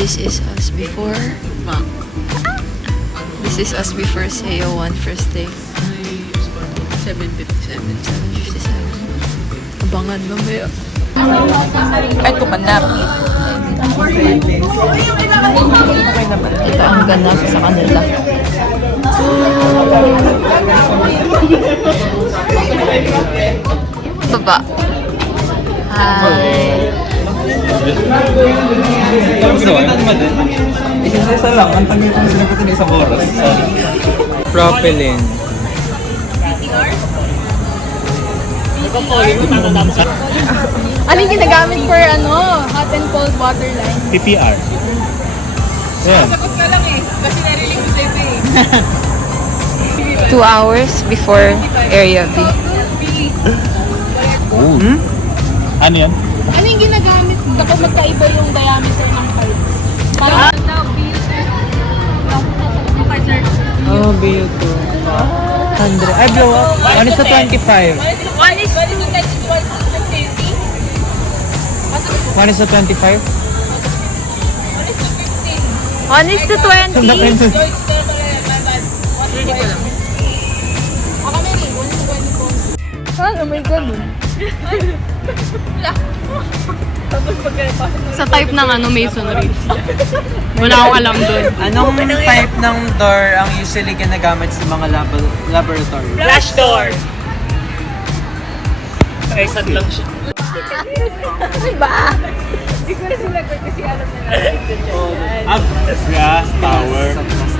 This is us before. This is us before Seiya 1 first day. 7:57. Abangan mamaya. Ay, tumanap. Ito ang ganap sa kanila. Baba. Hi. Isa lang, ang tanggal kong sinagutin na isang oras. Sorry. Propylene. Ano yung ginagamit for hot and cold water line? PPR. Yan. Sagot ka lang eh, kasi narinig ko sa'yo eh. 2 hours before Area B. Ano yan? Ano yung ginagamit kapag magkaiba yung diameter ng pipe? Parang Oh, BU2. 100. Ay, blow up. 1 is to 25. 1 is to 20. 1 is to 25. 1 is to 20. Ako may rin, 1 is to 20. Ano may ganun? Sa type ng masonry. Wala akong alam doon. Anong type ng door ang usually ginagamit sa mga laboratory? Flash door! Ay, sad lang siya. Gas, power.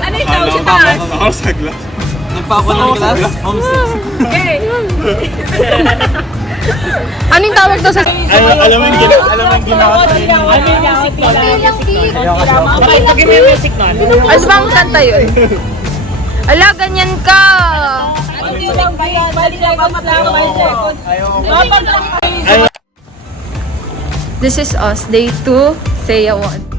Ano yung tawag sa taas? Ako sa glass. Nagpako ng class? Home six. Ano yung tawag daw sa... Alam mo yung ginawa sa inyo. Ano yung music nun? Bakit pag yung music nun? Ano bang kanta yun? Ala, ganyan ka! This is us, day 2, Seiya 1.